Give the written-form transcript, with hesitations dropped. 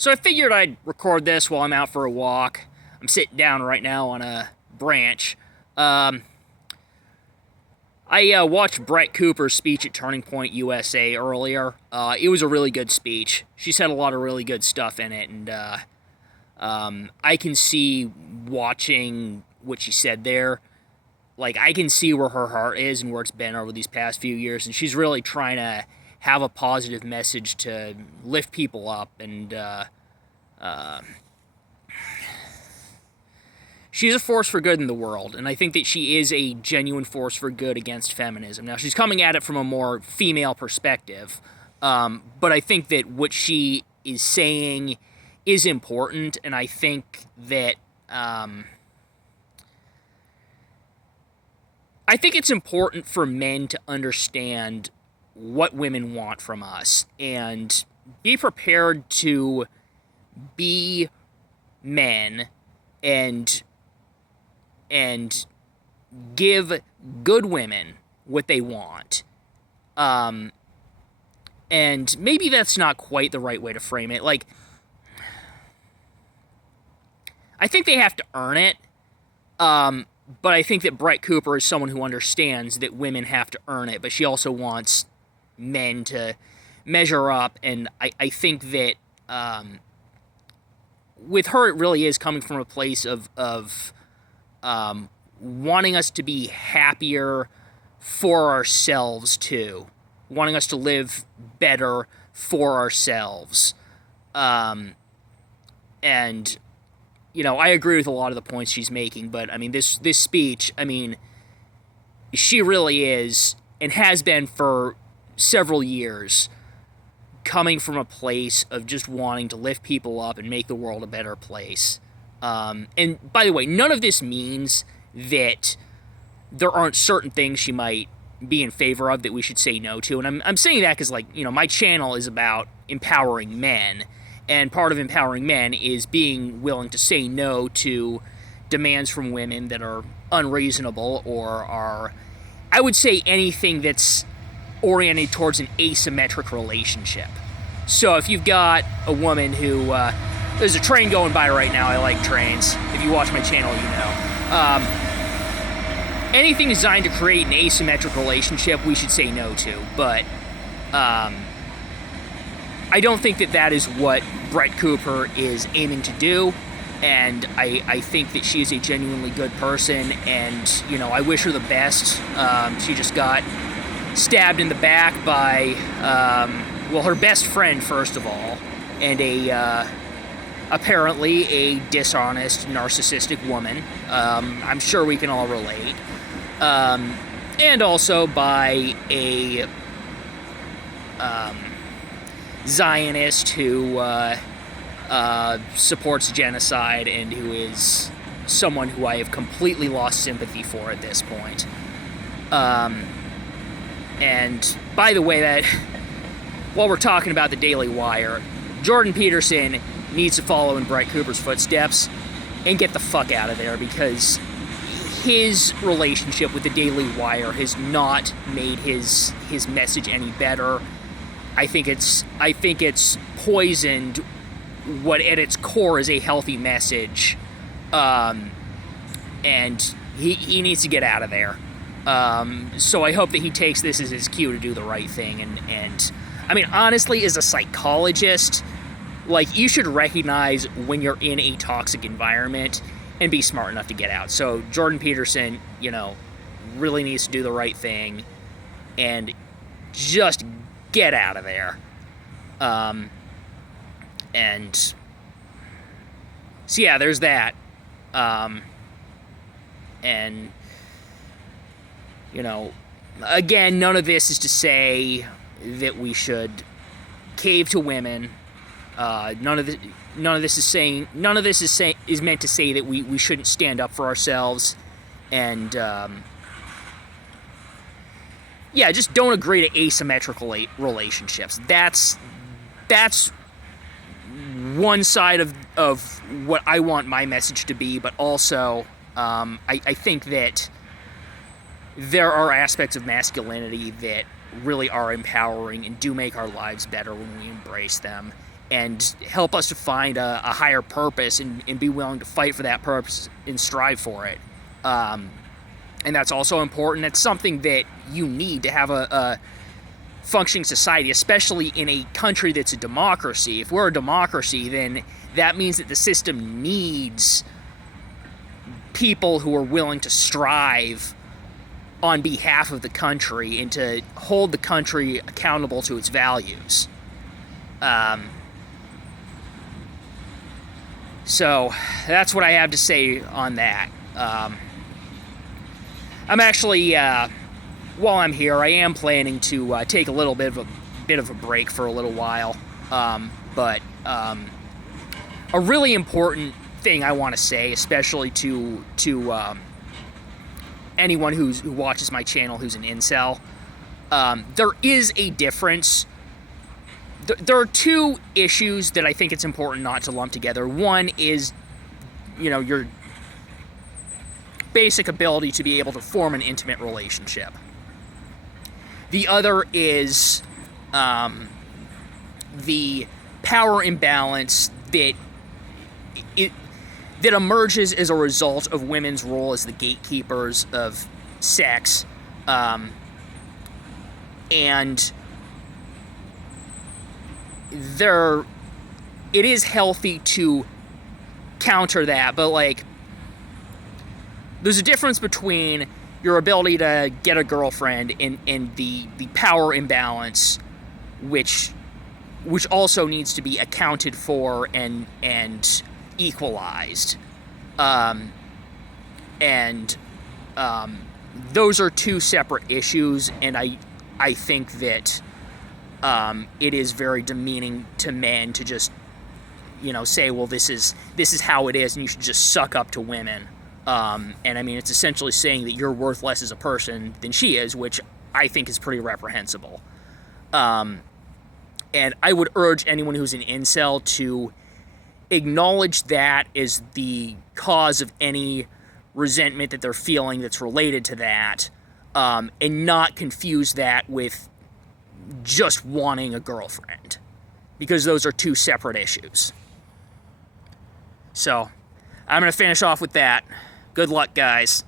So I figured I'd record this while I'm out for a walk. I'm sitting down right now on a branch. Um, I watched Brett Cooper's speech at Turning Point USA earlier. It was a really good speech. She said a lot of really good stuff in it, and I can see watching what she said there. Like, I can see where her heart is and where it's been over these past few years, and she's really trying to have a positive message to lift people up, and she's a force for good in the world, and I think that she is a genuine force for good against feminism. Now, she's coming at it from a more female perspective, but I think that what she is saying is important, and I think that I think it's important for men to understand what women want from us and be prepared to be men and give good women what they want. And maybe that's not quite the right way to frame it. Like, I think they have to earn it. But I think that Brett Cooper is someone who understands that women have to earn it, but she also wants men to measure up, and I think that with her it really is coming from a place of wanting us to be happier for ourselves too, wanting us to live better for ourselves, and you know, I agree with a lot of the points she's making, but I mean, this speech, I mean, she really is, and has been for several years, coming from a place of just wanting to lift people up and make the world a better place. And by the way, none of this means that there aren't certain things she might be in favor of that we should say no to. And I'm saying that because, like, you know, my channel is about empowering men. And part of empowering men is being willing to say no to demands from women that are unreasonable or are, I would say, anything that's oriented towards an asymmetric relationship. So if you've got a woman who, there's a train going by right now, I like trains. If you watch my channel, you know. Anything designed to create an asymmetric relationship, we should say no to. But I don't think that that is what Brett Cooper is aiming to do, and I think that she is a genuinely good person, and, you know, I wish her the best. She just got stabbed in the back by, well, her best friend, first of all, and apparently a dishonest, narcissistic woman. I'm sure we can all relate. And also by a Zionist who supports genocide and who is someone who I have completely lost sympathy for at this point. And by the way, that while we're talking about the Daily Wire, Jordan Peterson needs to follow in Brett Cooper's footsteps and get the fuck out of there, because his relationship with the Daily Wire has not made his message any better. I think it's poisoned what at its core is a healthy message, and he needs to get out of there. So I hope that he takes this as his cue to do the right thing. And I mean, honestly, as a psychologist, like, you should recognize when you're in a toxic environment and be smart enough to get out. So Jordan Peterson, you know, really needs to do the right thing and just get out of there. And so yeah, there's that. And, you know, again, none of this is to say that we should cave to women. None of this is meant to say that we shouldn't stand up for ourselves, and yeah, just don't agree to asymmetrical relationships. That's one side of what I want my message to be, but also I think that there are aspects of masculinity that really are empowering and do make our lives better when we embrace them. and help us to find a higher purpose and be willing to fight for that purpose and strive for it. And that's also important. It's something that you need to have a functioning society, especially in a country that's a democracy. If we're a democracy, then that means that the system needs people who are willing to strive on behalf of the country and to hold the country accountable to its values. So that's what I have to say on that. I'm actually, while I'm here, I am planning to take a little bit of a break for a little while. But a really important thing I want to say, especially to anyone who watches my channel who's an incel, there is a difference. There are two issues that I think it's important not to lump together. One is, your basic ability to be able to form an intimate relationship. The other is the power imbalance that emerges as a result of women's role as the gatekeepers of sex, and it is healthy to counter that, but there's a difference between your ability to get a girlfriend and the power imbalance, which also needs to be accounted for and equalized. Those are two separate issues, and I think that it is very demeaning to men to just, say, well, this is how it is, and you should just suck up to women. And I mean, it's essentially saying that you're worth less as a person than she is, which I think is pretty reprehensible. And I would urge anyone who's an incel to acknowledge that as the cause of any resentment that they're feeling that's related to that, and not confuse that with just wanting a girlfriend, because those are two separate issues. So, I'm going to finish off with that. Good luck, guys.